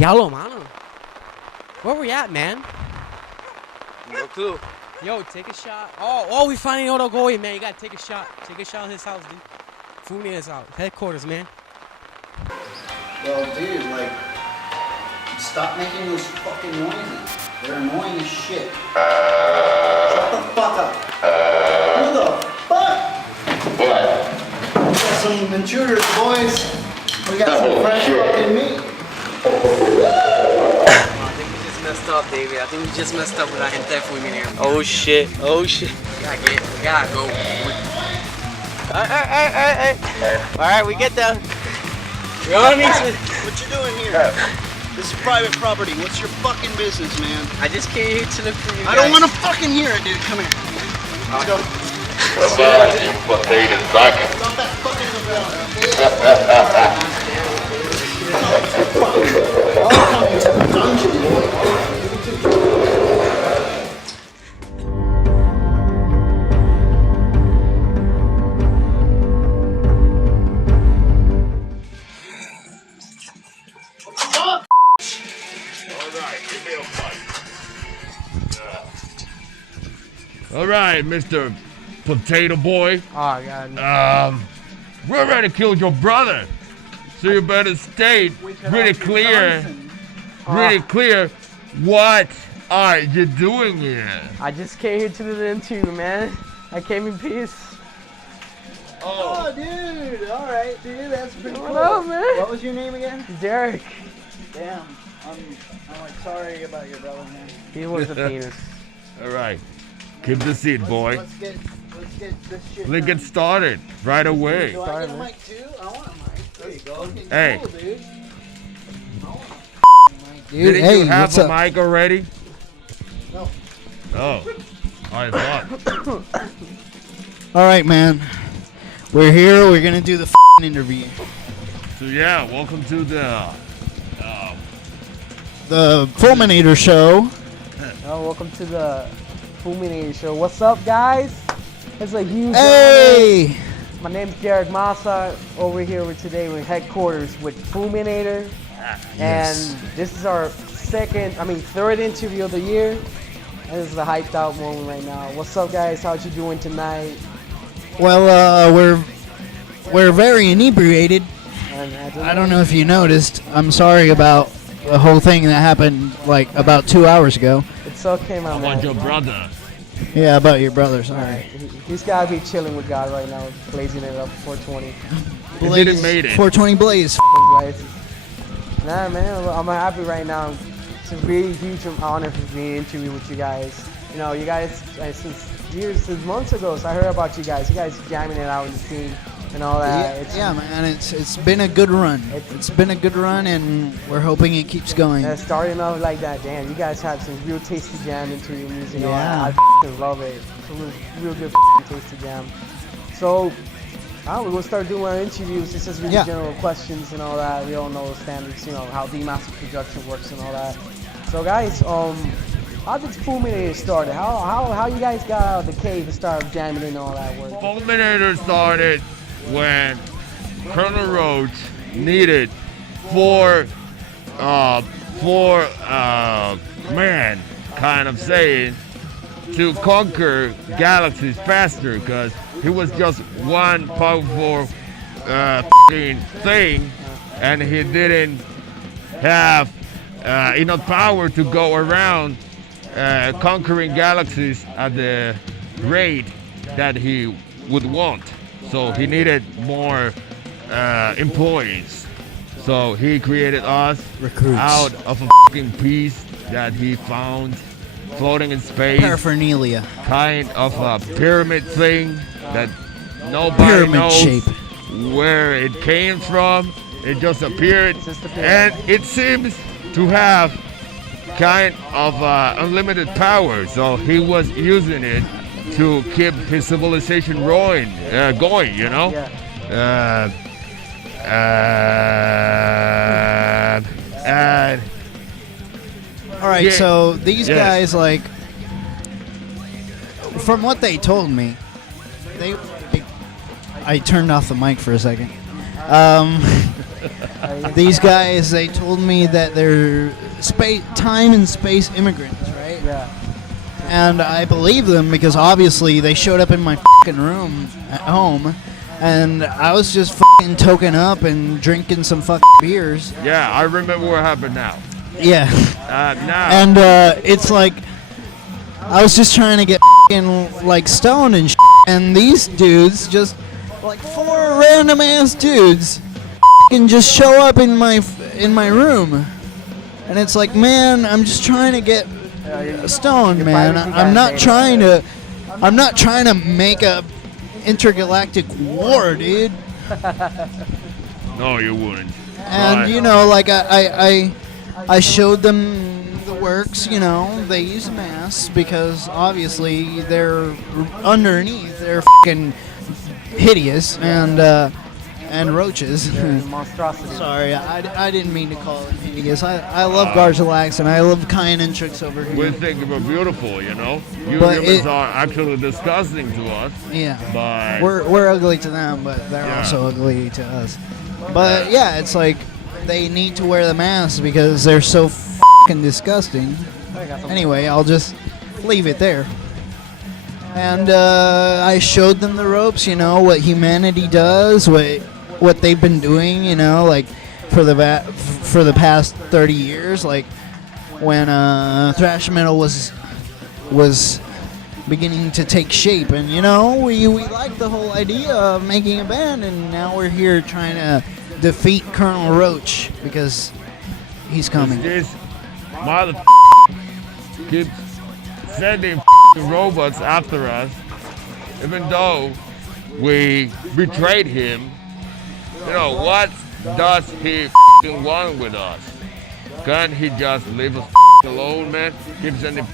Diablo, mano. Where we at, man? No clue. Yo, take a shot. Oh, we finally know the goal, man. You gotta take a shot. Take a shot at his house, dude. Fullminator's out. Headquarters, man. Well, dude, like, stop making those fucking noises. They're annoying as shit. Shut the fuck up. Who the fuck? What? We got some intruders, boys. We got some fresh fucking meat. Messed up, David. I think we just messed up with our gente Fullminator. Oh shit. Oh shit. We gotta go. Alright, we get down. What you doing here? This is private property. What's your fucking business, man? I just came here to look for you I don't want to fucking hear it, dude. Come here. Let's go. You potato sack. Stop that fucking All right, Mr. Potato Boy. Oh, God. We already killed your brother, so you better state really clear what are you doing here? I just came here to do the interview, man. I came in peace. Oh, dude. All right, dude. That's pretty cool. What up, man? What was your name again? Derek. Damn. I'm like sorry about your brother, man. He was a penis. All right, keep the seat, boy. Let's get this shit Let's done. get started right away. Do I get a mic too? I want a mic. There you go. Hey. Cool, dude. Didn't you have a mic already? No. Oh, I thought. All right, man. We're here. We're gonna do the interview. So yeah, welcome to the Fullminator show. Oh, welcome to the Fullminator show. What's up, guys? It's a huge Hey. honor. My name's Derek Massa. Over here today with headquarters with Fullminator. Yes. And this is our third interview of the year. And this is a hyped out moment right now. What's up, guys? How you doing tonight? Well, we're very inebriated. And I don't know if you noticed. I'm sorry about the whole thing that happened like about 2 hours ago. It's okay, my how man. about your brother? Yeah, about your brother. Sorry. He's gotta be chilling with God right now, blazing it up 420. He didn't made it. 420 Blaze. Nah, man, I'm happy right now. It's a really huge honor for being interviewed with you guys. You know, you guys, since months ago, so I heard about you guys. You guys jamming it out in the scene and all that. Yeah, man, it's been a good run. It's been a good run, and we're hoping it keeps going. Starting off like that, damn, you guys have some real tasty jam into your music. Yeah. I love it. It's a real good tasty jam. So, we're gonna start doing our interviews. It's just really general questions and all that. We all know the standards, you know, how the Massa production works and all that. So, guys, how did Fullminator started? How you guys got out of the cave and started jamming and all that work? Fullminator started when Colonel Roach needed four man kind of saying to conquer galaxies faster, because he was just one powerful thing, and he didn't have enough power to go around conquering galaxies at the rate that he would want. So he needed more employees. So he created us Recruits. out of a fucking piece that he found floating in space. Paraphernalia. Kind of a pyramid thing that nobody Pyramid knows shape. where it came from. It just appeared, and it seems to have kind of unlimited power. So he was using it to keep his civilization going, you know? Yeah. And All right, Yeah. so these Yes. guys, like, from what they told me, I turned off the mic for a second. These guys, they told me that they're time and space immigrants, right? Yeah. And I believe them because obviously they showed up in my fucking room at home, and I was just fucking token up and drinking some fucking beers. Yeah, I remember what happened now. Yeah. Now. And it's like I was just trying to get fucking like stoned and and these dudes just like 4 random ass dudes fucking just show up in my room, and it's like, man, I'm just trying to get stoned, man. I'm not trying to make a intergalactic war, dude. No, you wouldn't. And you know, like I showed them the works. You know, they use masks because obviously they're underneath. They're fucking hideous and roaches. Monstrosity. Sorry, I didn't mean to call it hideous. I love Gargalax and I love Cayenne and Tricks over here. We think we're beautiful, you know. You But humans are actually disgusting to us. Yeah, But we're ugly to them, but they're also ugly to us. But yeah, it's like they need to wear the mask because they're so fucking disgusting. Anyway, I'll just leave it there. And I showed them the ropes, you know, what humanity does, what they've been doing, you know, like for the past 30 years, like when thrash metal was beginning to take shape, and you know, we liked the whole idea of making a band, and now we're here trying to defeat Colonel Roach because he's coming. this mother keeps sending robots after us, even though we betrayed him. You know, what does he want with us? Can't he just leave us alone, man? Keep sending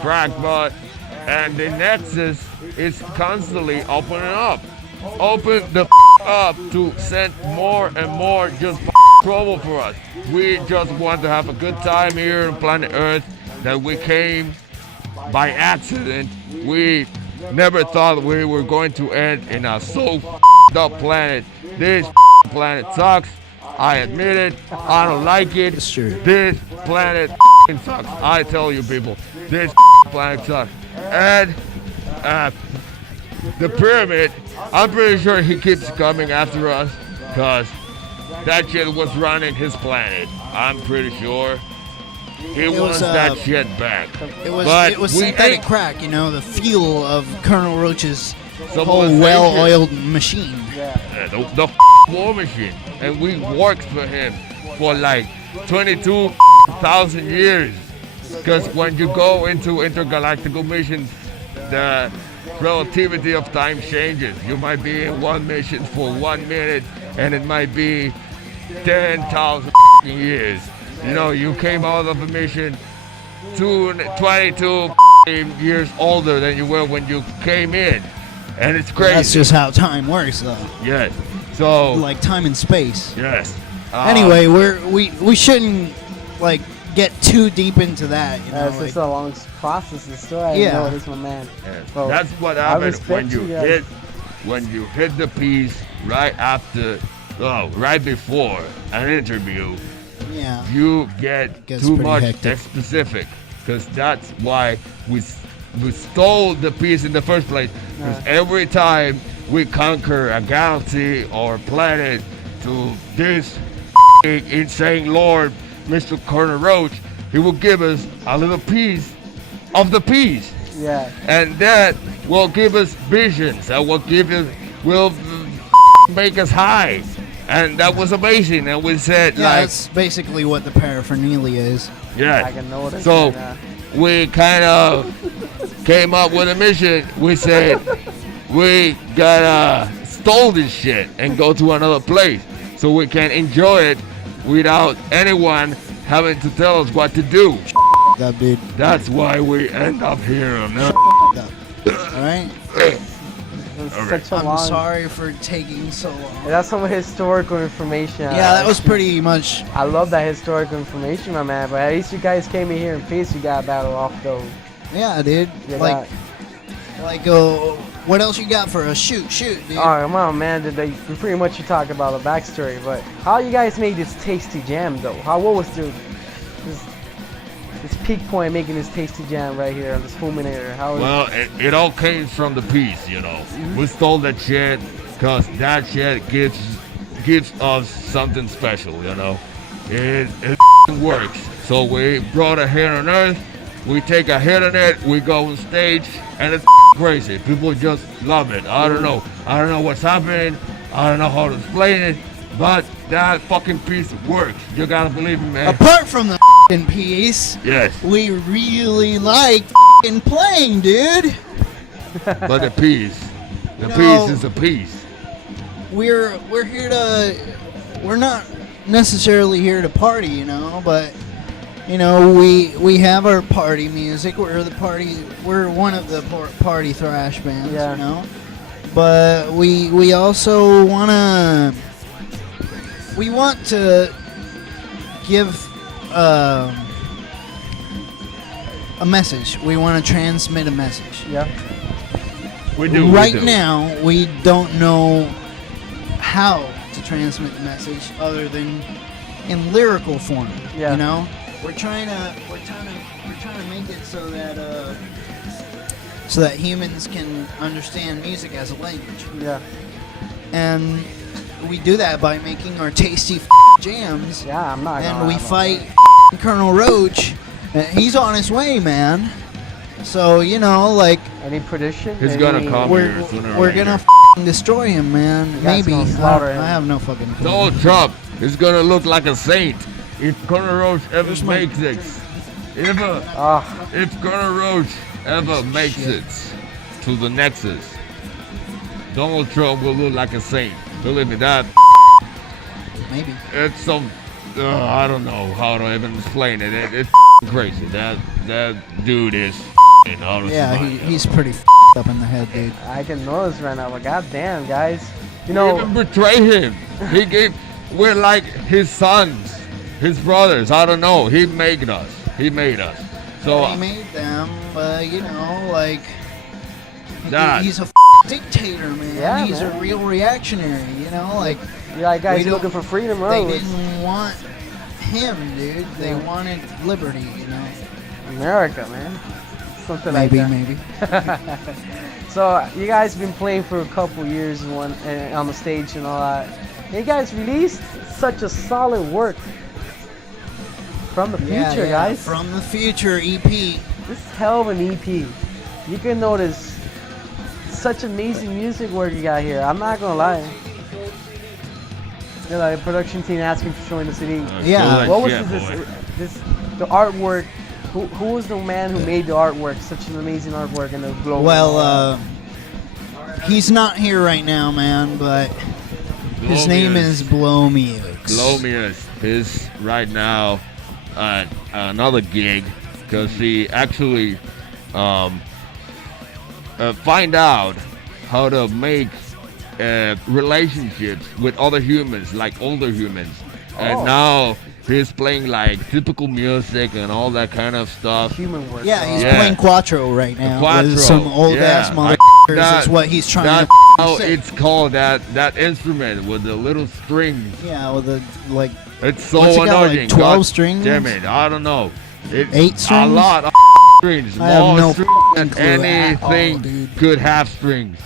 crackpot. And the Nexus is constantly opening up. Open the up to send more and more just trouble for us. We just want to have a good time here on planet Earth, that we came by accident. We never thought we were going to end in a so up planet. This planet sucks. I admit it. I don't like it. It's true. This planet sucks. I tell you people, this planet sucks. And the pyramid, I'm pretty sure he keeps coming after us because that shit was running his planet. I'm pretty sure. He wants that shit back. It was we synthetic think crack, you know, the fuel of Colonel Roach's whole civilization. well-oiled machine. The war machine, and we worked for him for like 22,000 years. Because when you go into intergalactical missions, the relativity of time changes. You might be in one mission for 1 minute, and it might be 10,000 years. You know, you came out of a mission 22 years older than you were when you came in. And it's crazy. That's just how time works, though. Yes. So. Like time and space. Yes. Anyway, we shouldn't like get too deep into that. You know, It's just a long process. It's still, I know it is, my man. Yes. So, that's what I happens when respect you you guys. hit the piece right after, right before an interview. Yeah. You get Gets too pretty much hectic. specific, because that's why we stole the piece in the first place. Because every time we conquer a galaxy or planet to this insane lord, Mr. Colonel Roach, he will give us a little piece of the piece. Yeah. And that will give us visions. That will make us high. And that was amazing. And we said, Yeah, that's basically what the paraphernalia is. yes. I can notice. So right now. we kind of came up with a mission. We said, we gotta stole this shit and go to another place so we can enjoy it without anyone having to tell us what to do. That dude. That's why we end up here on Earth. Alright? It's such a I'm long. sorry for taking so long. That's some historical information. Yeah, that was pretty much. I love that historical information, my man. But at least you guys came in here in peace. You got a battle off, though. Yeah, dude. You Like, Like, what else you got for us? Shoot, dude. All right, come on, man. We pretty much you talk about the backstory, but how you guys made this tasty jam though? What was this peak point making this tasty jam right here on this Fullminator? Well, it all came from the piece, you know. We stole that shit because that shit gives us something special, you know. It works. So we brought a hit on earth. We take a hit on it. We go on stage, and it's crazy. People just love it. I don't know. I don't know what's happening. I don't know how to explain it, but that fucking piece works. You gotta believe me, man. Apart from the piece, Yes, we really like playing, dude. but the piece No. is a piece. We're here to. We're not necessarily here to party, you know, but you know, we have our party music. We're one of the party thrash bands, Yeah. you know. But we also want to give a message. We want to transmit a message. Yeah. We do. Right we do. now, we don't know how to transmit the message other than in lyrical form. Yeah. You know, we're trying to make it so that humans can understand music as a language, Yeah. and we do that by making our tasty jams. Yeah. I'm not. And gonna we lie about fight Colonel Roach. He's on his way, man. So you know, like. Any prediction? He's gonna come We're, here sooner or we're later. gonna destroy him, man. guys Maybe. gonna slaughter I him. have no fucking clue. Donald Trump is gonna look like a saint if Colonel Roach ever Where's my- makes it. If Colonel Roach ever makes Shit. it to the Nexus, Donald Trump will look like a saint. Believe me, that Maybe. it's some. I don't know how to even explain it. It's crazy. That dude is out of his Yeah, mind. he's pretty up in the head, dude. I can notice right now, but goddamn, guys. You We know. even betray him. We're like his sons, his brothers. I don't know. He made us. So He made them, you know, like That- he's a dictator, man. Yeah, He's man. a real reactionary, you know, like You like guys we don't- looking for freedom, they right? didn't want him, dude. They Yeah. wanted liberty, you know. America, man. Something like that. Maybe. So you guys been playing for a couple years on the stage and all that. You guys released such a solid work from the future, guys. From the Future E EP. This is hell of an EP. You can notice such amazing music work you got here. I'm not gonna lie. You know, the production team asking for showing the CD. Yeah. What was shit, boy. the artwork? Who was the man who made the artwork? Such an amazing artwork and the glow. Well, he's not here right now, man, but his name is Blomius. Blomius is right now at another gig because he actually find out how to make relationships with other humans, like older humans, and Oh. now he's playing like typical music and all that kind of stuff. human work. Yeah, he's Yeah. playing Quattro right now. Quattro, With some old yeah. ass I- motherfuckers. that- That's what he's trying That's to how say. it's called, that instrument with the little strings. Yeah, with the like. It's so What's it got, like annoying. 12 God strings? Damn it, I don't know. It's 8 a strings? lot of strings. I have More no strings fucking than clue at all, anything dude. could have strings.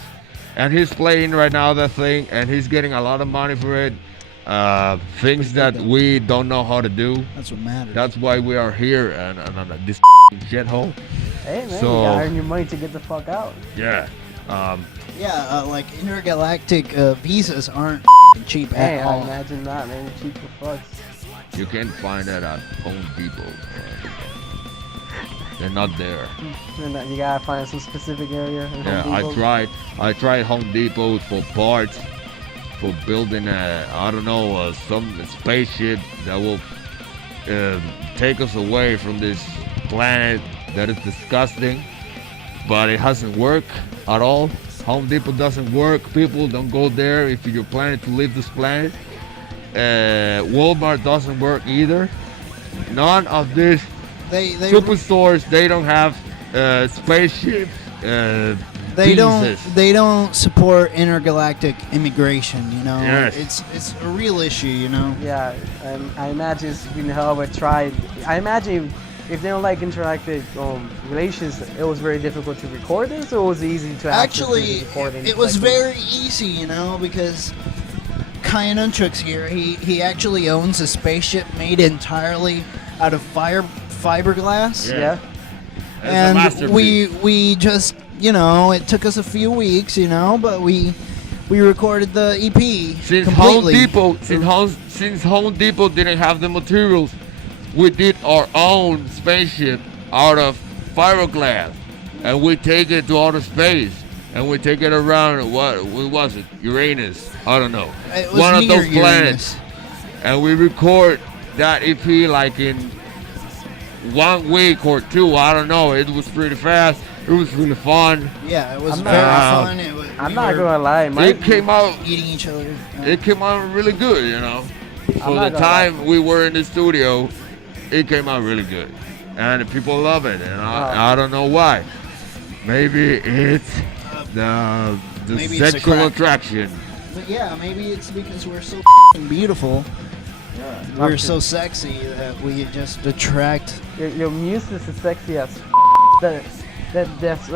And he's playing right now that thing, and he's getting a lot of money for it. Things that we don't know how to do. That's what matters. That's why we are here and on this shithole. Hey man, So- you gotta earn your money to get the fuck out. Yeah. Yeah, like intergalactic visas aren't cheap Hey, at I all. imagine not, man. You're cheap for fucks. You can find that at Home Depot. They're not there. And that you gotta find some specific area. in Yeah, Home Depot. I tried Home Depot for parts for building some spaceship that will take us away from this planet that is disgusting, but it hasn't worked at all. Home Depot doesn't work. People don't go there if you're planning to leave this planet. Walmart doesn't work either. None of these They superstores, they don't have spaceships. They visas. don't support intergalactic immigration. You know, Yes. it's a real issue. You know. Yeah, I imagine it's been hell of a try. I imagine if they don't like interactive relations, it was very difficult to record this, or was it easy to Actually, record it was like, very easy, you know, because Kyan Untrux here, he actually owns a spaceship made entirely out of fiberglass. Yeah. It's a And masterpiece. we just, you know, it took us a few weeks, you know, but we recorded the EP Since completely. Since Home Depot didn't have the materials, we did our own spaceship out of fiberglass, and we take it to outer space, and we take it around. What was it? Uranus? I don't know. It was One of near those planets, Uranus. and we record that EP like in 1 week or 2. I don't know. It was pretty fast. It was really fun. Yeah, it was I'm very not- fun. I'm we not were gonna lie, It came out. eating each other. It came out really good, you know. For not the gonna lie. time we were in the studio, it came out really good, and people love it, and I don't know why. Maybe it's the Maybe it's the sexual crack. attraction. But yeah, maybe it's because we're so beautiful. We're so sexy that we just attract. your music is sexy as that's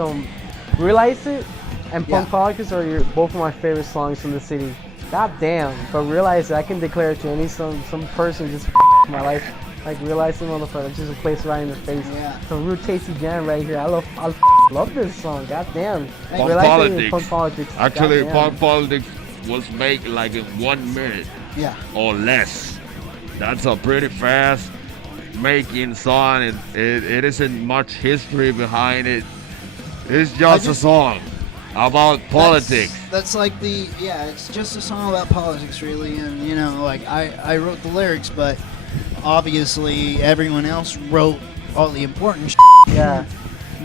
Realize It and Yeah. Punk Politics are both of my favorite songs from the city. God damn, but Realize It, I can declare it to any some person just in my life. Like Realize It, motherfucker, just a place right in the face. Yeah. Some real tasty jam right here. I love this song. God damn. Punk Realize It and Politics. Punk Politics. Actually, goddamn. Punk Politics was made like in 1 minute Yeah. or less. That's a pretty fast making song. It isn't much history behind it. It's just a song about politics. That's like it's just a song about politics, really. And, you know, like I wrote the lyrics, but obviously everyone else wrote all the important Yeah.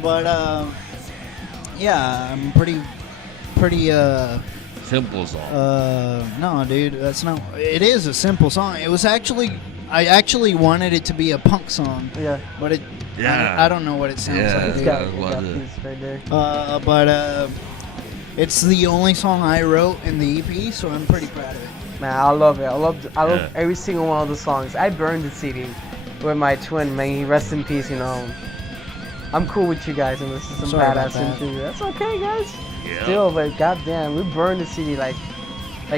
But, yeah, I'm pretty, Simple song. no, dude, that's not, it is a simple song. It was actually, I actually wanted it to be a punk song, Yeah. but it, Yeah. I don't know what it sounds Yeah. like, It's dude. got, it it's was got it. peace right there. But it's the only song I wrote in the EP, so I'm pretty proud of it. Man, I love it. I love Yeah. every single one of the songs. I burned the CD with my twin, man. He rest in peace, you know. I'm cool with you guys, and this is some Sorry about badass that. interview. That's okay, guys. Yeah. Still, but goddamn, we burned the CD like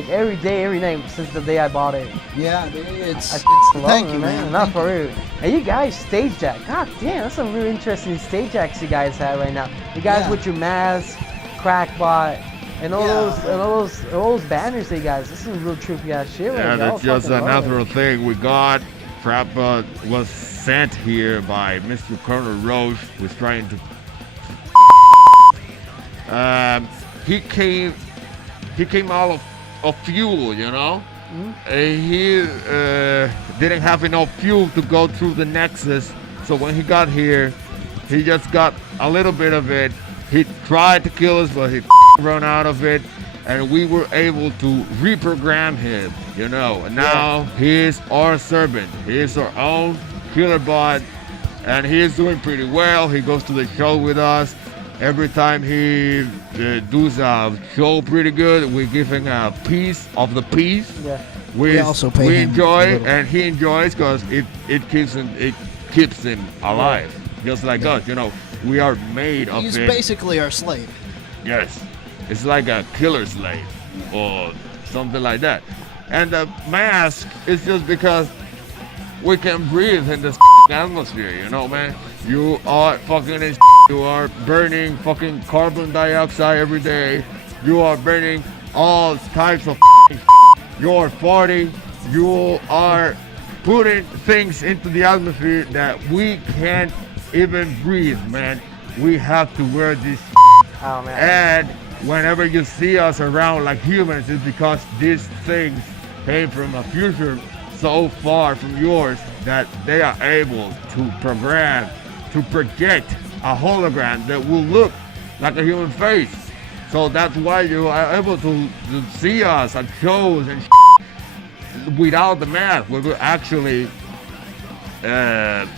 every day, every night since the day I bought it. Yeah, dude, it's I love thank it, you, man. Not Thank for real. And you guys stage jack. God damn, that's some really interesting stage jacks you guys have right now. You guys Yeah. with your mask, crackbot, and all those banners, you guys. This is some real trippy ass shit right Yeah, now. that's just Fucking love another it. thing we got. Crap was sent here by Mr. Colonel Roche, was trying to. He came out of fuel, you know. He didn't have enough fuel to go through the Nexus, so when he got here, he just got a little bit of it. He tried to kill us, but he run out of it, and we were able to reprogram him, you know. And now he is our servant. He is our own killer bot, and he is doing pretty well. He goes to the show with us. Every time he does a show pretty good, we give him a piece of the piece. Yeah. We also pay we him enjoy, a little. and he enjoys because it keeps him alive, just like us. You know, we are made of He's it. basically our slave. Yes, it's like a killer slave or something like that. And the mask is just because we can breathe in this atmosphere, you know, man. You are fucking in you are burning fucking carbon dioxide every day. You are burning all types of you are farting. You are putting things into the atmosphere that we can't even breathe, man. We have to wear this Oh man. and whenever you see us around like humans, it's because these things came from a future so far from yours that they are able to program, to project a hologram that will look like a human face. So that's why you are able to see us at shows and without the mask. We're actually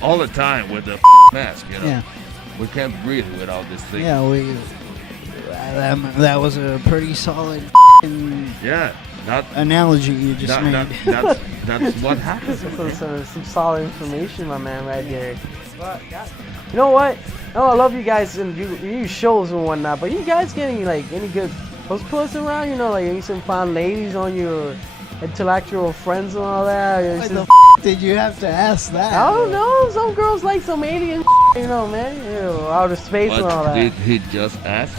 all the time with the mask, you know. Yeah. We can't breathe without this thing. Yeah, That was a pretty solid Yeah, that analogy you just that, made. that's what happens. Some solid information, my man, right here. But, you know what? Oh, I love you guys and you shows and whatnot. But you guys getting like any good post puss around? You know, like any some fine ladies on your intellectual friends and all that. It's Why the just- did you have to ask that? I don't know. Some girls like some alien, you know, man. You know, outer space and all What that. did he just ask?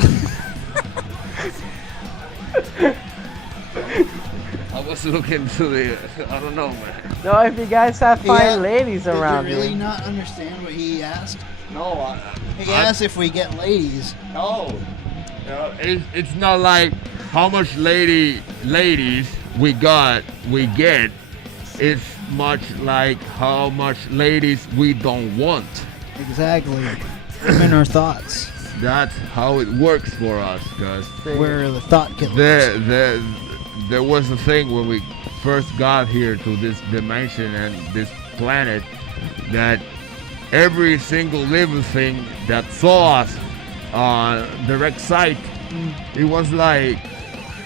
I was looking to the. I don't know, man. No, if you guys have fine Yeah, ladies around Did you really you. not understand what he asked? No, He asked if we get ladies. no. It's not like how much ladies we get. It's much like how much ladies we don't want. Exactly. In our thoughts. That's how it works for us, guys. We're the thought killers. There was a thing when we first got here to this dimension and this planet that every single living thing that saw us on direct sight, it was like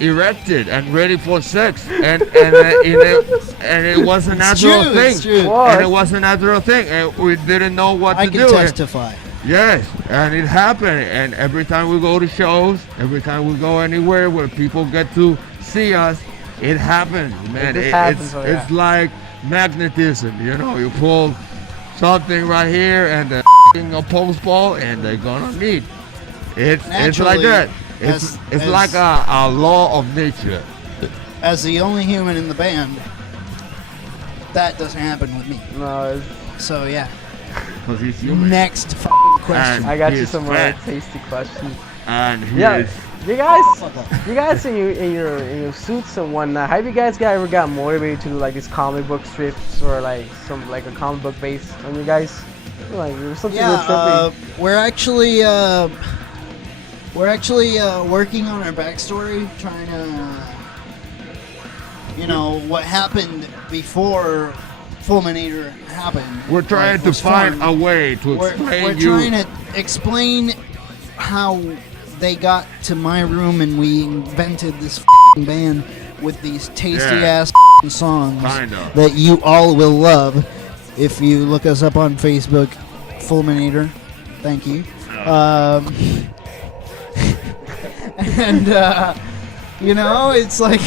erected and ready for sex, and it was a natural true, thing, it's true. and it was a natural thing, and we didn't know what I to can do. testify. Yes, and it happened. And every time we go to shows, every time we go anywhere where people get to see us, it happens, man. just happens, It's like magnetism, you know. You pull something right here, and the a pulse ball, and they're gonna meet. It's like Naturally, that. It's as- like a law of nature. As the only human in the band, that doesn't happen with me. No, So yeah. Because he's human. Next fucking question. And I got you he's some fat, tasty questions. and he Yeah. is. You guys in your suits and whatnot. Have you guys ever got motivated to do like these comic book strips or like a comic book base on you guys? Like it was something real trippy. We're actually working on our backstory, trying to, what happened before Fullminator happened. We're trying to was find formed. a way to We're explain trying to explain how they got to my room and we invented this f***ing band with these tasty ass f***ing songs Kinda. that you all will love if you look us up on Facebook, Fullminator. Thank you. And it's like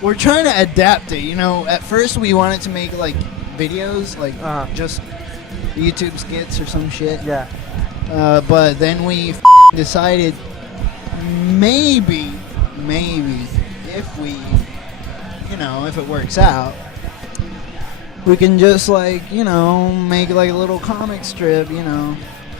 we're trying to adapt it. At first we wanted to make like videos, like just YouTube skits or some shit. Yeah. But then we decided maybe if we, if it works out, we can just make like a little comic strip,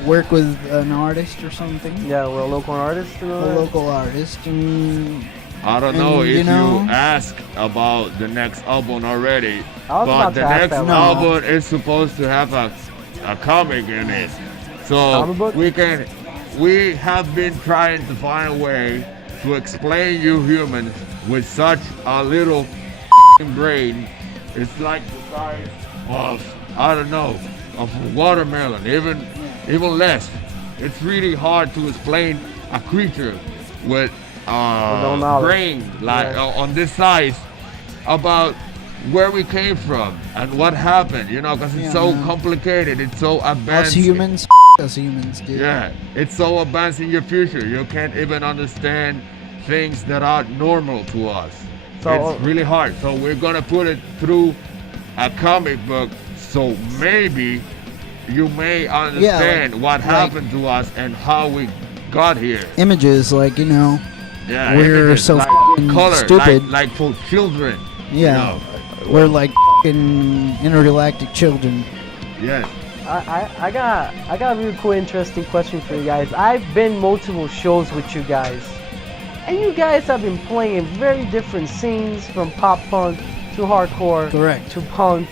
work with an artist or something. Yeah, we're a local artist. You know A that? local artist. And I don't know And, if you know- you asked about the next album already, I was but about the to ask next that one. album is supposed to have a comic in it. So Comic book? we have been trying to find a way to explain you humans with such a little brain. It's like the size of, I don't know, of a watermelon, even less. It's really hard to explain a creature with no knowledge. brain like Yeah. on this size about where we came from and what happened, because it's Yeah, so man. complicated. It's so us advanced. humans, us humans, dude. Yeah, it's so advanced in your future. You can't even understand things that are normal to us. So- it's really hard. So we're gonna put it through a comic book. So maybe you may understand what happened to us and how we got here. Images, Yeah, We're images, so like f***ing color, stupid. like for children. yeah, we're like f***ing intergalactic children. Yes. I got a really cool, interesting question for you guys. I've been multiple shows with you guys, and you guys have been playing very different scenes, from pop punk to hardcore, Correct. to punk,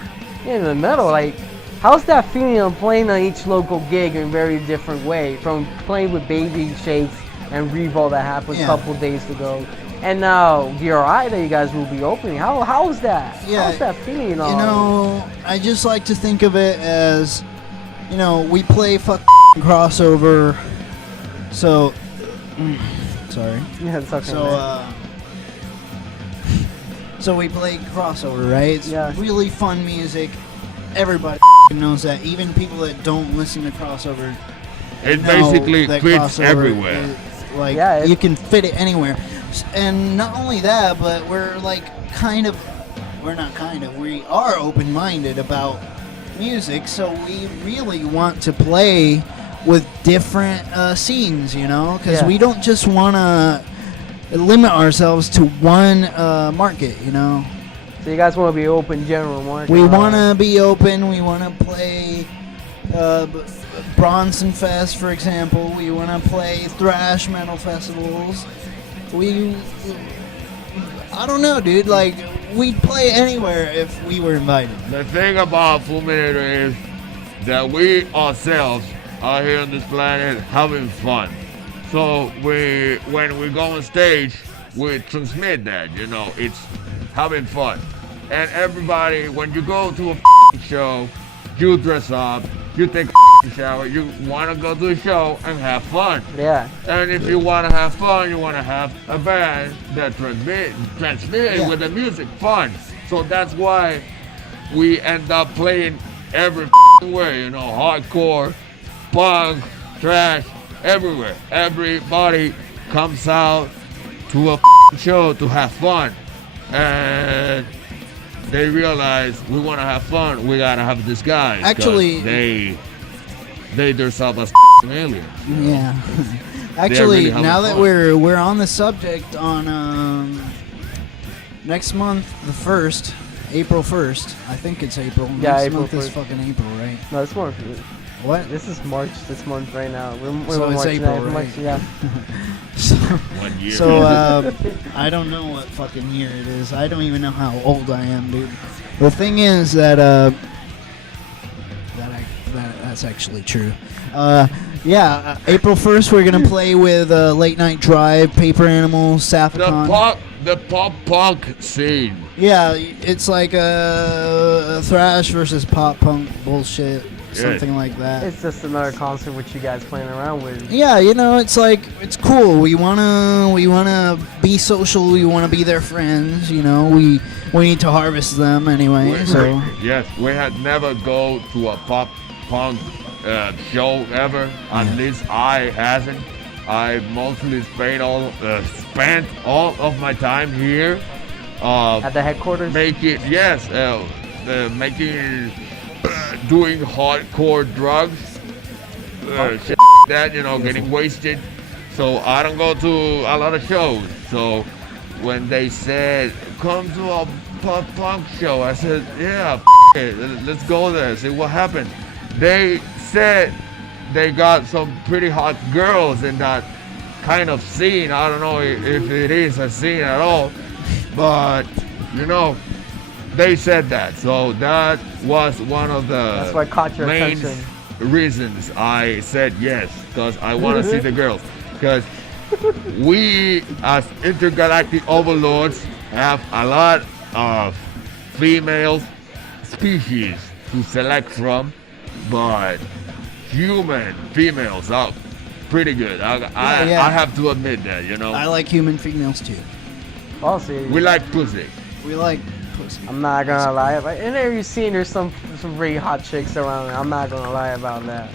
in the metal. Like, how's that feeling on playing on each local gig in a very different way? From playing with Baby Shakes and Revo that happened a Yeah. couple days ago, and now DRI that you guys will be opening. How's that? Yeah, How's that feeling? On? I just like to think of it as, we play crossover, so sorry. Yeah, it's okay. So, man. so we play crossover, right? It's Yeah. really fun music. Everybody knows that. Even people that don't listen to crossover. It know basically that fits crossover everywhere. is, like, Yeah, you can fit it anywhere. And not only that, but we're like we are open-minded about music, so we really want to play with different scenes, you know, because Yeah. we don't just want to limit ourselves to one market, you know. So you guys want to be open general market? We want to be open. We want to play Bronson Fest, for example. We want to play thrash metal festivals. I don't know, dude. Like, we'd play anywhere if we were invited. The thing about Fullminator is that we ourselves are here on this planet having fun. So when we go on stage, we transmit that, you know, it's having fun. And everybody, when you go to a show, you dress up, you take a shower, you want to go to a show and have fun. Yeah. And if you want to have fun, you want to have a band that transmit Yeah. with the music fun. So that's why we end up playing every way, you know, hardcore, punk, trash, everywhere. Everybody comes out to a show to have fun. And they realize we want to have fun, we gotta have this guy. Actually, they themselves as aliens. yeah. Actually, really having now that fun. we're on the subject, on next month, the 1st, April 1st, I think it's April. Yeah, next April month is 1st. fucking April, right? No, this month. What? This is March. This month right now. We're So it's March April, 9th, right? March, yeah. So, 1 year. so I don't know what fucking year it is. I don't even know how old I am, dude. The thing is that that's actually true. April 1st we're gonna play with Late Night Drive, Paper Animals, Sappicon. the pop punk scene. Yeah, it's like a thrash versus pop punk bullshit, something like that. It's just another concert with you guys playing around with. Yeah, you know, it's like, it's cool. We wanna be social. We wanna be their friends. You know, we need to harvest them anyway. So Yes, we had never go to a pop punk show ever. At least I hasn't. I mostly spent all of my time here. At the headquarters? Making doing hardcore drugs, shit like that, you know, getting wasted. So I don't go to a lot of shows. So when they said come to a pop punk show, I said, yeah, it, let's go there, see what happened. They said they got some pretty hot girls in that kind of scene. I don't know if it is a scene at all, but you know, they said that. So that was one of the That's what caught your main attention. reasons I said yes, because I want to see the girls. Because we, as intergalactic overlords, have a lot of female species to select from, but human females are pretty good. I have to admit that, you know. I like human females too. Oh, see. We like pussy. We like pussy. I'm not gonna lie. Like, in every scene, there's some really hot chicks around. I'm not gonna lie about that.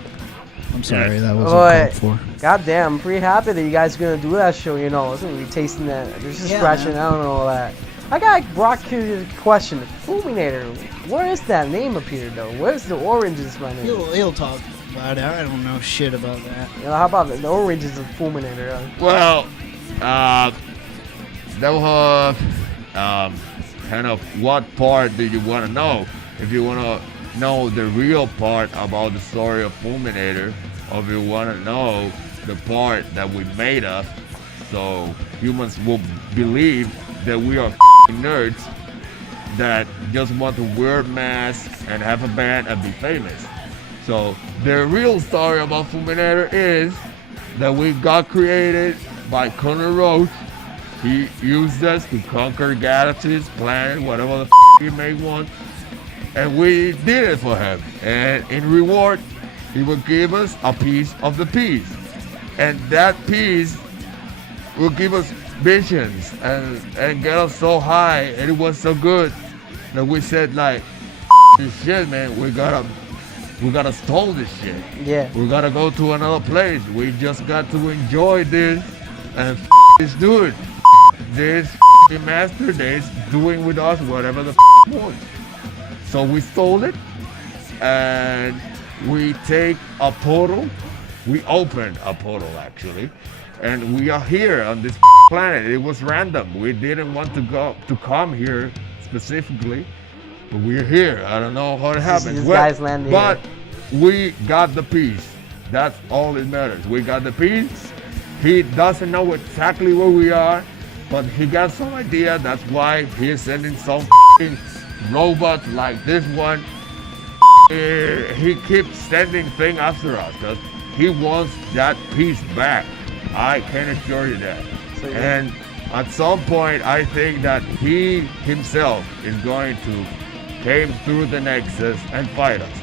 I'm sorry, that wasn't But called for. goddamn, I'm pretty happy that you guys are gonna do that show. You know, it's gonna be tasting that. There's just Yeah, scratching man. out and all that. I got Brock curious question. Fullminator, where is that name appeared though? Where's the oranges running? He'll talk about it. I don't know shit about that. You know, how about the oranges of Fullminator? Well, that was kind of what part do you want to know? If you want to know the real part about the story of Fullminator, or if you want to know the part that we made up, so humans will believe that we are nerds that just want to wear masks and have a band and be famous. So the real story about Fullminator is that we got created by Connor Roach. He used us to conquer galaxies, planets, whatever the he may want, and we did it for him. And in reward, he would give us a piece of the piece, and that piece would give us visions and get us so high, and it was so good that we said like, this shit, man, we gotta stall this shit. Yeah. We gotta go to another place. We just got to enjoy this and this dude. This master is doing with us whatever the wants. So we stole it and we take a portal. We opened a portal actually, and we are here on this planet. It was random. We didn't want to come here specifically, but we're here. I don't know how it happened. This guy's landed but here. we got the peace. That's all that matters. We got the peace. He doesn't know exactly where we are, but he got some idea. That's why he's sending some robots like this one. He keeps sending things after us because he wants that peace back. I can assure you that. So, yeah. And at some point, I think that he himself is going to came through the Nexus and fight us.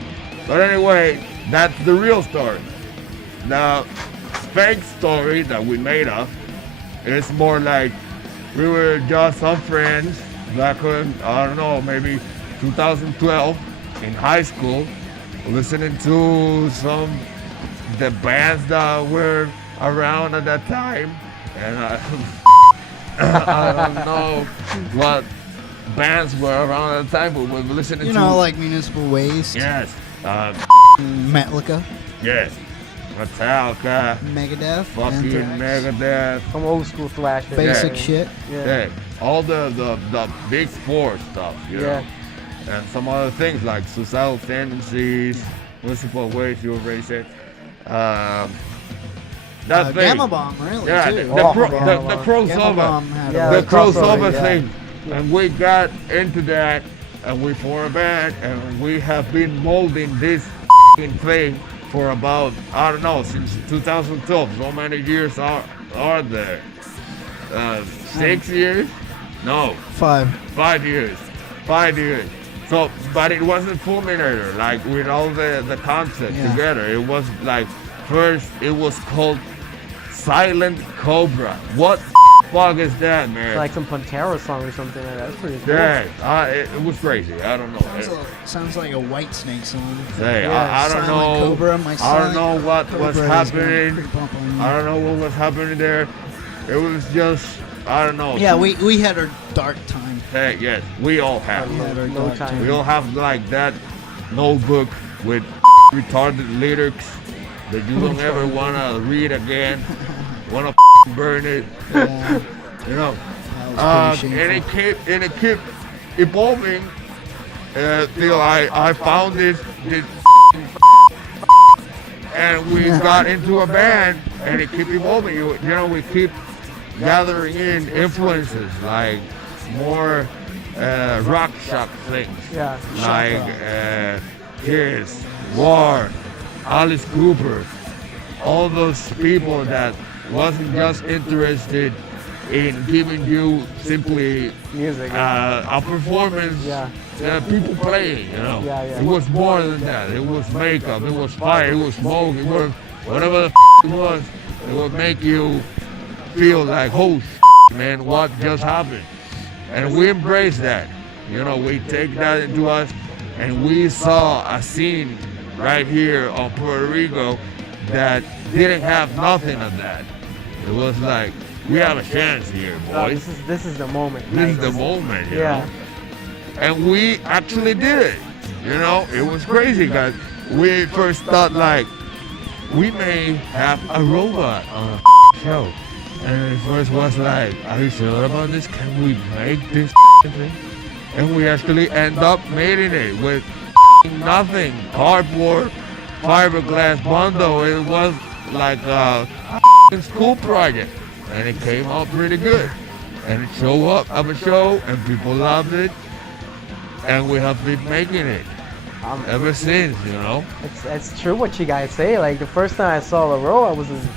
But anyway, that's the real story. The fake story that we made up is more like we were just some friends back in, I don't know, maybe 2012 in high school, listening to the bands that were around at that time. And I don't know what bands were around at the time, but we were listening to. You know, like Municipal Waste. Yes. Metallica. Yes. Metallica. Megadeth. Fucking Anthrax. Megadeth. Some old school thrasher. Basic Yeah. shit. Yeah. Yeah. All the big four stuff, you know. And some other things like suicidal tendencies, municipal waste, you already said. That thing. Gamma Bomb, really, Yeah, too. the Gamma crossover. Gamma Bomb had Yeah, The a crossover yeah. thing. And we got into that and we formed a band and we have been molding this thing for about, I don't know, since 2012. So many years are there? 6 years? No, 5. 5 years. 5 years. So, but it wasn't Fullminator, like with all the concepts Yeah. together. It was like, first it was called Silent Cobra. What fuck is that, man? It's like some Pantera song or something like that. That's pretty cool. Yeah, it was crazy. I don't know. Sounds like a White Snake song. Hey, Yeah, I don't Silent know. Cobra, my I don't Silent know what Cobra was has been happening. pretty bumping. I don't know what was happening there. It was just, I don't know. Yeah, we had our dark time. Hey, yes, we all have. We had our No dark time. We all have like that notebook with retarded lyrics that you don't ever wanna read again. Wanna burn it, Yeah, you know. that was pretty And shameful. it kept evolving till I found this and we got into a band and it kept evolving. You know, we keep gathering in influences like more rock shock things. Yeah. Like Kiss, War, Alice Cooper, all those people that wasn't just interested in giving you simply Music. a performance, Yeah. people playing, you know. Yeah, yeah. It was more than that. It was makeup, it was fire, it was smoke, it was whatever the it was. It would make you feel like, oh, man, what just happened? And we embrace that. You know, we take that into us, and we saw a scene right here on Puerto Rico that didn't have nothing of that. It was like, we have a chance here, Oh, boys. this is the moment. This is the moment, you Yeah. know? And we actually did it. You know, it was crazy because we first thought like, we may have a robot on a show. And it first was like, are you sure about this? Can we make this thing? And we actually end up making it with nothing. Cardboard, fiberglass bundle. It was like a school project. And it came out pretty good. And it showed up at a show and people loved it. And we have been making it ever since, you know. It's true what you guys say. Like the first time I saw the row,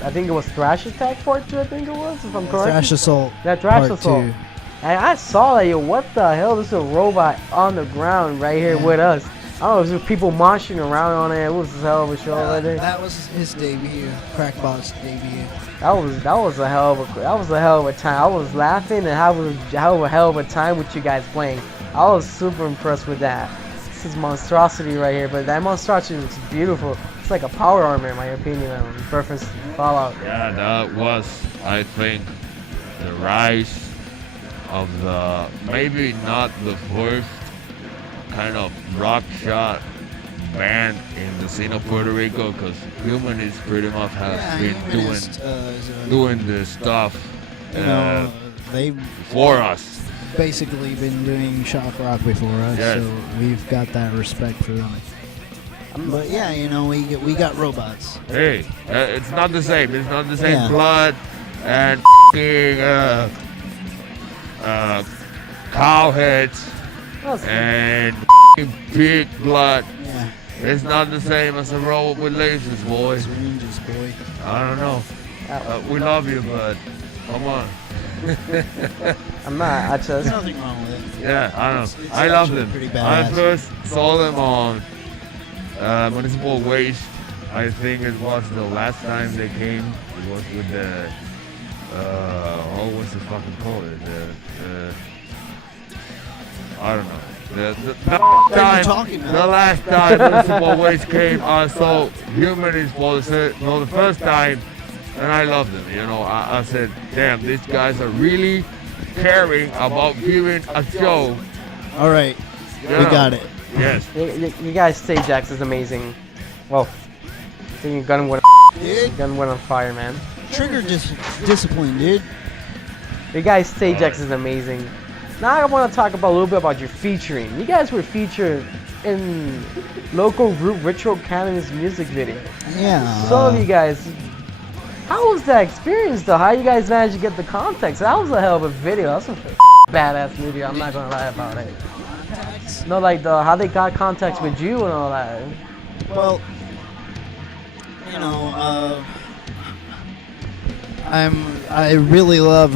I think it was Thrash Attack Part 2. I think it was, if I'm correct. Thrash Assault. Yeah, Thrash Part Assault. 2. And I saw that, yo, what the hell? This is a robot on the ground right here with us. don't know, there was people marching around on it. It was a hell of a show right there. That was his debut, Crackbot's debut. That was a hell of a time. I was laughing and having a hell of a time with you guys playing. I was super impressed with that. This is monstrosity right here, but that monstrosity looks beautiful. It's like a power armor in my opinion, in reference to Fallout. Yeah, that was, I think, the rise of the, maybe not the first kind of rock shot band in the scene of Puerto Rico, because Humanists pretty much has been doing this stuff they've for us. basically been doing shock rock before us, Yes. so we've got that respect for them. But yeah, we got robots. Hey, it's not the same. It's not the same Yeah. blood and cow heads and pig blood. Yeah, It's not the same as a robot with lasers, boy. syringes, boy. I don't know. We love you, but come on. I'm not actually. There's nothing wrong with it. Yeah, I don't It's know. I love actually them. pretty I badass. first saw them on Municipal Waste. I think it was the last time they came. It was with the what's it fucking called? I don't know. What are you talking about? The last time Municipal Waste came, I saw Humanists for the first time, and I loved them. I said, damn, these guys are really caring about giving a show. All right, we got it. Yes. You guys' stage acts is amazing. Well, I think your gun went on fire, man. Trigger discipline, dude. Your guys' stage acts is amazing. Now I want to talk about a little bit about your featuring. You guys were featured in local group Ritual Cannon's music video. Yeah. Some of you guys, how was that experience though? How you guys managed to get the context? That was a hell of a video. That's a badass video. I'm not gonna lie about it. No, like how they got contact with you and all that. Well, I really love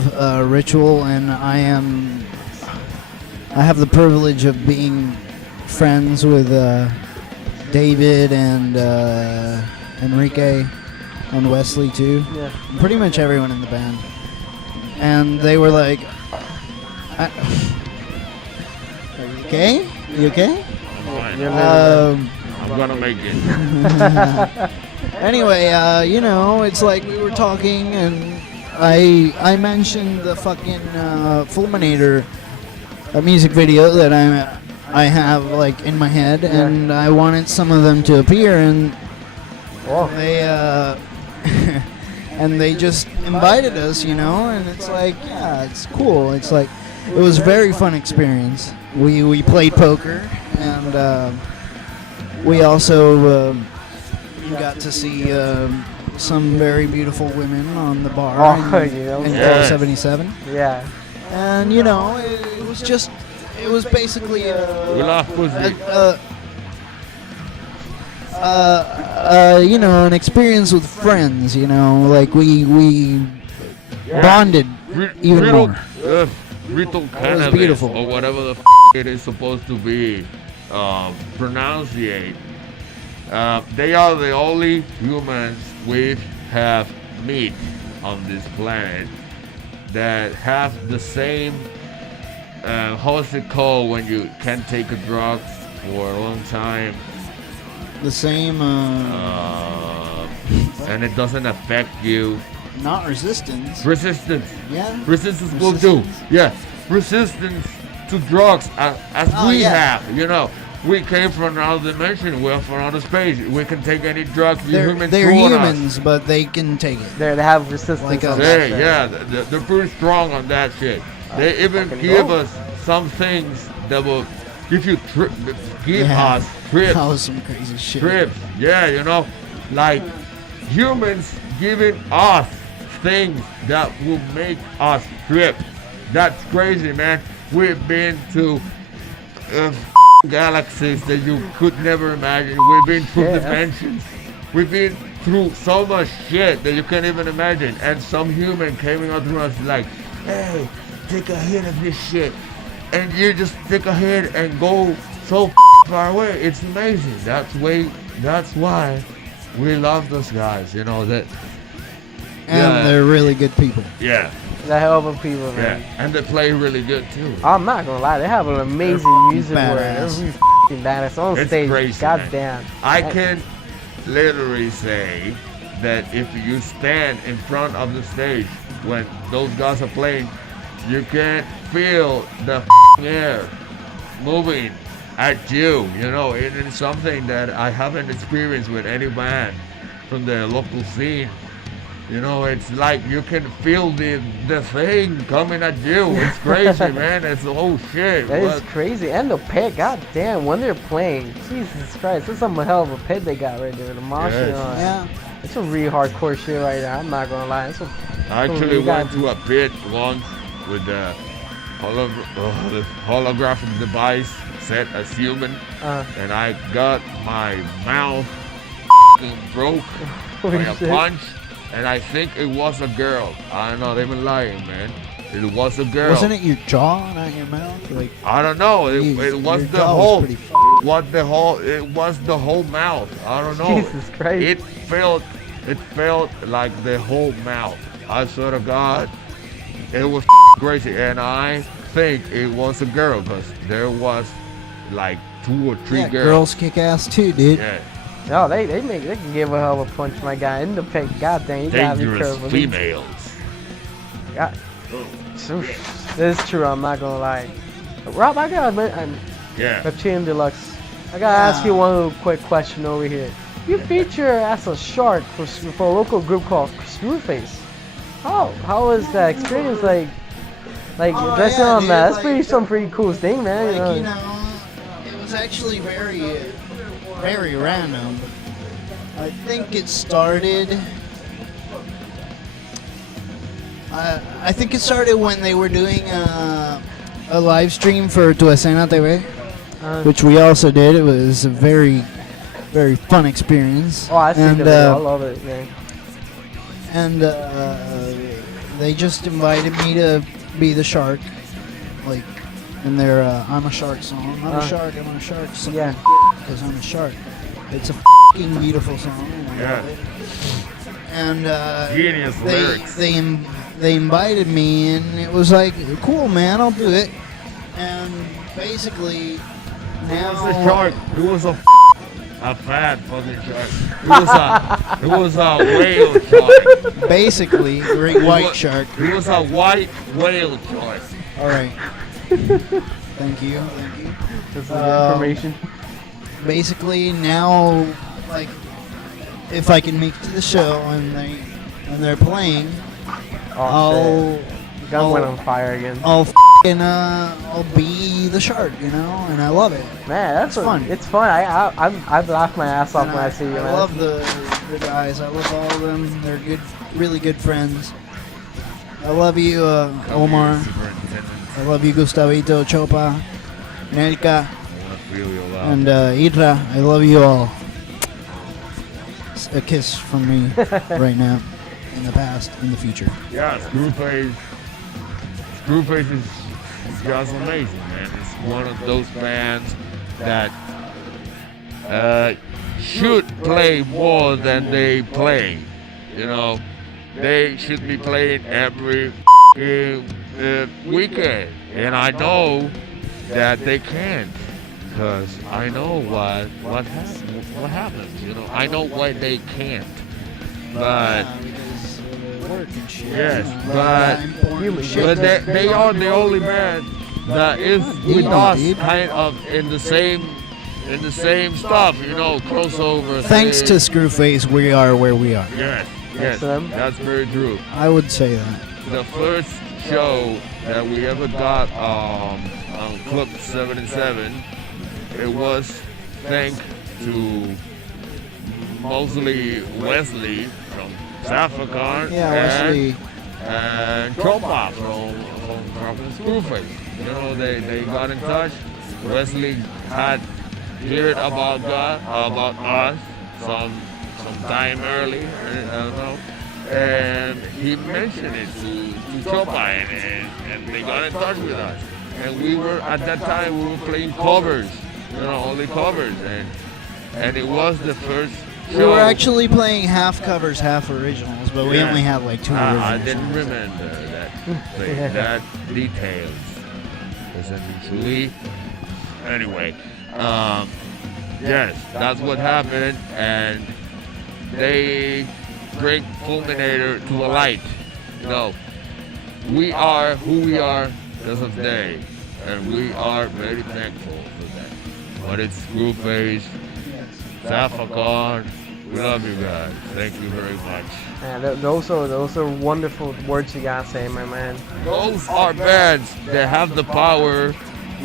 Ritual, and I have the privilege of being friends with David and Enrique and Wesley too. Yeah. Pretty much everyone in the band. And they were like, are you okay? You okay? I'm gonna make it. Anyway, it's like we were talking, and I mentioned the fucking Fullminator music video that I have like in my head, and I wanted some of them to appear, and they and they just invited us, and it's like, yeah, it's cool. It's like it was a very fun experience. We played poker, and we also got to see some very beautiful women on the bar in Yes. 77. Yeah. And it was basically We love pussy. an experience with friends. Like we bonded even more. Ritual cannabis, beautiful. or whatever the it is supposed to be pronunciate. They are the only humans we have met on this planet that have the same, how's it called when you can't take a drug for a long time, The same, and it doesn't affect you. not resistance. Resistance. Yeah. Resistance will do. Yeah. Resistance to drugs as Oh, we yeah. have. We came from another dimension. We're from outer space. We can take any drug They're humans they're throw on us. humans, but they can take it. They have resistance. Like on us. that Yeah, shit. yeah, they're pretty strong on that shit. They even fucking give dope. us some things that will give you give Yeah. us trips. That was some crazy shit. Trips. Yeah, like humans giving us things that will make us trip. That's crazy, man. We've been to galaxies that you could never imagine. We've been through Yeah. dimensions. We've been through so much shit that you can't even imagine. And some human came up to us like, hey, take a hit of this shit. And you just take a hit and go so far away. It's amazing. That's why we love those guys. You know that. And they're really good people. Yeah. The hell of a people, man. Yeah. And they play really good too. I'm not gonna lie, they have an amazing music where they're badass. really f***ing badass on It's stage. crazy, God man. damn. I can literally say that if you stand in front of the stage when those guys are playing, you can feel the air moving at you. You know, it is something that I haven't experienced with any band from the local scene. You know, it's like you can feel the thing coming at you. It's crazy, man. It's oh shit. That is What? crazy. And the pit, god damn, when they're playing, Jesus Christ, that's some hell of a pit they got right there. The mosh Yes. shit on. Yeah. It's some really hardcore shit right there. I'm not gonna lie. It's some, I actually you went gotta to a pit once with the holographic device set as human, and I got my mouth broke by holy a shit. punch, and I think it was a girl. I'm not even lying, man. It was a girl. Wasn't it your jaw, not your mouth? Like, I don't know. It was your the jaw whole. was pretty f- It was the whole mouth. I don't know. Jesus Christ. It felt like the whole mouth. I swear to God, it was crazy, and I think it was a girl because there was like 2 or 3 yeah, girls. girls kick ass too, dude. Yeah, No, they can give a hell of a punch, my guy. In the pit, god damn, you gotta be dangerous careful. females. God. This is true, I'm not gonna lie. Rob, I got Yeah. Reptilian Deluxe. I gotta ask you one little quick question over here. You feature as a shark for a local group called Screwface. How was that experience like Oh, dressing yeah, on dude, that? That's like- some pretty cool thing, man. Like, you know, it was actually very, very random. I think it started. I think it started when they were doing a live stream for Tu Escena TV, which we also did. It was a very, very fun experience. Oh, I see and, the video. I love it, man. And they just invited me to be the shark, like in their "I'm a Shark" song. I'm a shark. I'm a shark. Song, Yeah. because I'm a shark. It's a fucking beautiful song. And I Yeah. love it. And Genius lyrics. they invited me, and it was like, cool, man, I'll do it. And basically, It now was a shark. It was a fat fucking shark. It was a whale shark. basically, great white shark. It was a white whale shark. All right. Thank you. This is information. Basically, now, like, if I can make it to the show and they're playing, Oh, shit. You guys went on fire again. I'll be the shark, you know, and I love it. Man, that's fun. It's fun. I laugh my ass off And when I see you, I man. love the guys. I love all of them. They're good, really good friends. I love you, Omar. I love you, Gustavito, Chopa, Nelka, and Idra. I love you all. A kiss from me right now, in the past, in the future. Yeah, Screwface is just amazing, man. It's one of those bands that should play more than they play. You know, they should be playing every weekend, and I know that they can't, because I know what happens. You know, I know why they can't, but. Yes, but they are the only band that is with us, kind of in the same stuff, you know, crossover. Thanks to Screwface, we are where we are. Yes, to them. that's very true. I would say that. The first show that we ever got on Club 77, it was thanks to mostly Wesley from Safakan Yeah, Wesley. and Chopa from Screwface. You know, they got in touch. Wesley had heard about us some time early, I don't know, and he mentioned it to Chopa, and they got in touch with us. And we were, at that time, we were playing covers only covers, and it was the first show. We were actually playing half covers, half originals, but we Yeah. only had like 2 originals. I didn't remember that thing, that details. Essentially, anyway, yes, that's what happened, and they bring Fullminator to the light. We are who we are as of today, and we are very thankful for that. But it's Screwface, Offical. We love you guys. Thank you very much. Yeah, those are wonderful words you gotta say, my man. Those are bands that have the power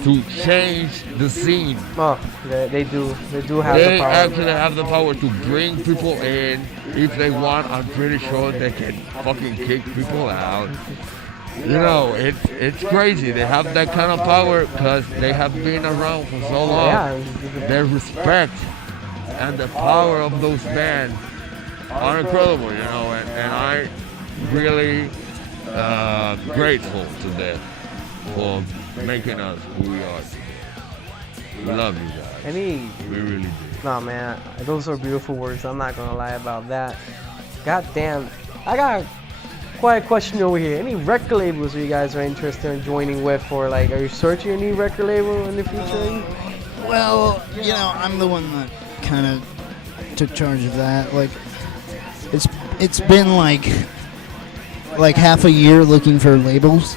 to change the scene. Oh, they do have They the power. actually have the power to bring people in. If they want, I'm pretty sure they can fucking kick people out. It's crazy. They have that kind of power because they have been around for so long. Yeah, Their respect and the power of those bands are incredible, and I really grateful to them for making us who we are today. We love you guys. We really do. No, man, those are beautiful words. I'm not gonna lie about that. God damn, I got quite a question over here. Any record labels you guys are interested in joining with, or like, are you searching a new record label in the future? Well, I'm the one that kind of took charge of that. Like, it's been like half a year looking for labels,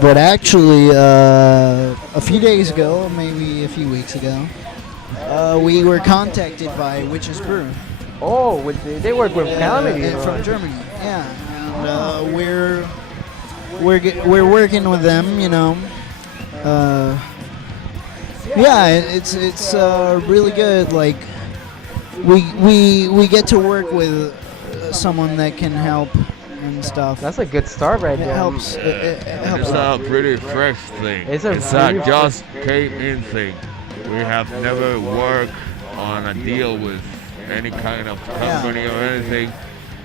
but actually, a few days ago, maybe a few weeks ago, we were contacted by Witch's Brew. Oh, they work with comedy. From Germany. Yeah, and we're working with them. Yeah, it's really good. Like, we get to work with someone that can help and stuff. That's a good start right It there. helps. It helps. It's a pretty fresh thing. It's a not pretty just came in thing. We have never worked on a deal with any kind of company or anything.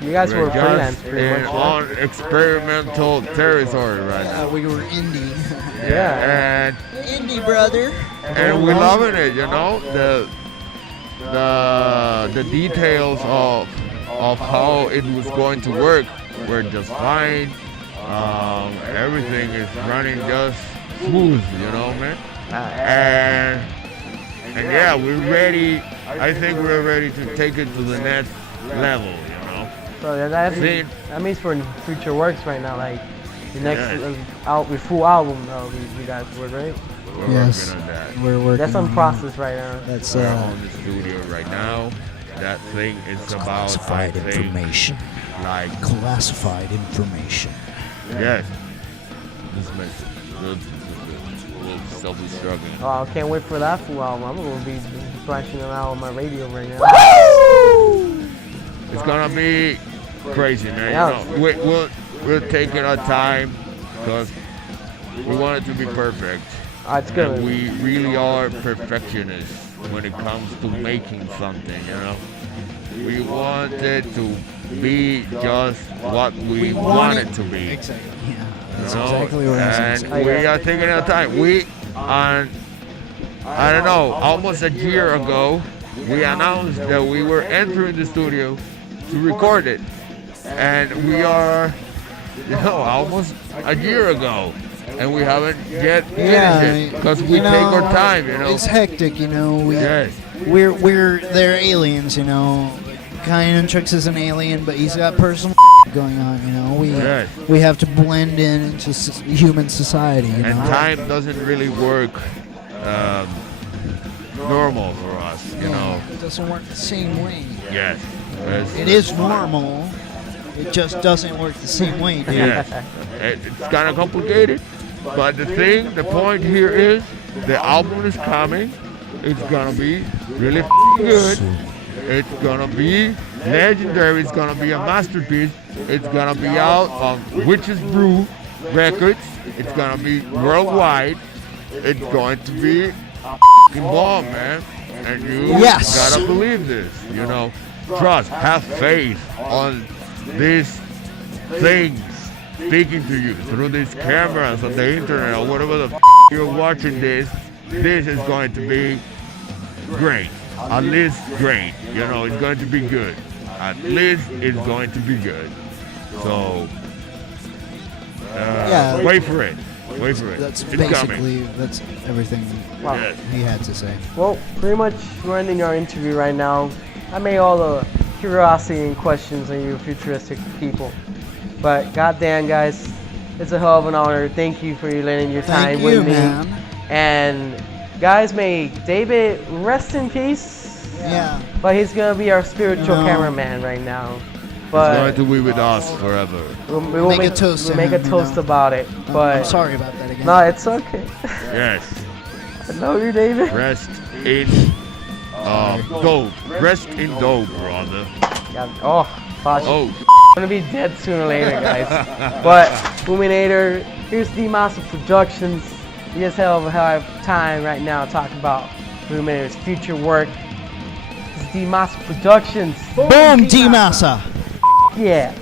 You guys were We're freelance just pretty much. on experimental territory right now. We were indie. Yeah. Indie, brother. And we're loving it, the details of how it was going to work were just fine. Everything is running just smooth, man. And yeah, we're ready. I think we're ready to take it to the next level, So that means for future works right now, like the next full album, you guys would, right? We're Yes. working on that. We're working. That's on on process right now. That's We're on the studio right now. That thing is about, classified I think, information. like, Classified information. yes. This makes good. We'll still be struggling. Oh, I can't wait for that full album. I'm gonna be flashing it out on my radio right now. It's gonna be crazy, man. Yeah. We're taking our time because we want it to be perfect. It's good. And we really are perfectionists when it comes to making something, We want it to be just what we want it to be. Exactly. Yeah. That's you know? exactly what I And said. we are taking our time. I don't know, almost a year ago, we announced that we were entering the studio to record it. And we are, almost a year ago. And we haven't yet finished it because we take our time, It's hectic, Yes. They're aliens, Kyan Tricks is an alien, but he's got personal going on, Yes. We have to blend in into human society, And time doesn't really work normal for us, It doesn't work the same way. Yes. It is normal. It just doesn't work the same way, dude. Yes. It's kind of complicated, but the point here is the album is coming. It's gonna be really good. It's gonna be legendary. It's gonna be a masterpiece. It's gonna be out on Witch's Brew Records. It's gonna be worldwide. It's going to be a bomb, man. And you gotta believe this, Trust, have faith on these things speaking to you through these cameras on the internet or whatever the you're watching this. this is going to be great. At least great. You know, it's going to be good. At least it's going to be good. So, Yeah. wait for it. Wait for it. That's It's basically that's everything Wow. Yes. he had to say. Well, pretty much we're ending our interview right now. I made all the curiosity and questions on you futuristic people. But goddamn, guys, it's a hell of an honor. Thank you for lending your time Thank with you, me. man. And guys, may David rest in peace. Yeah. But he's gonna be our spiritual No. cameraman right now. It's But going to be with us forever. we'll Make a toast to We'll make him, a you toast know. about it. But I'm sorry about that again. no, it's okay. Yes. I love you, David. Rest in dope. Rest in dope, brother. God, oh, fuck. Oh. I'm gonna be dead sooner or later, guys. But Fullminator, here's the Massa Productions. We just have time right now to talk about Fullminator's future work. This is the Massa Productions. Boom, D Massa. Yeah.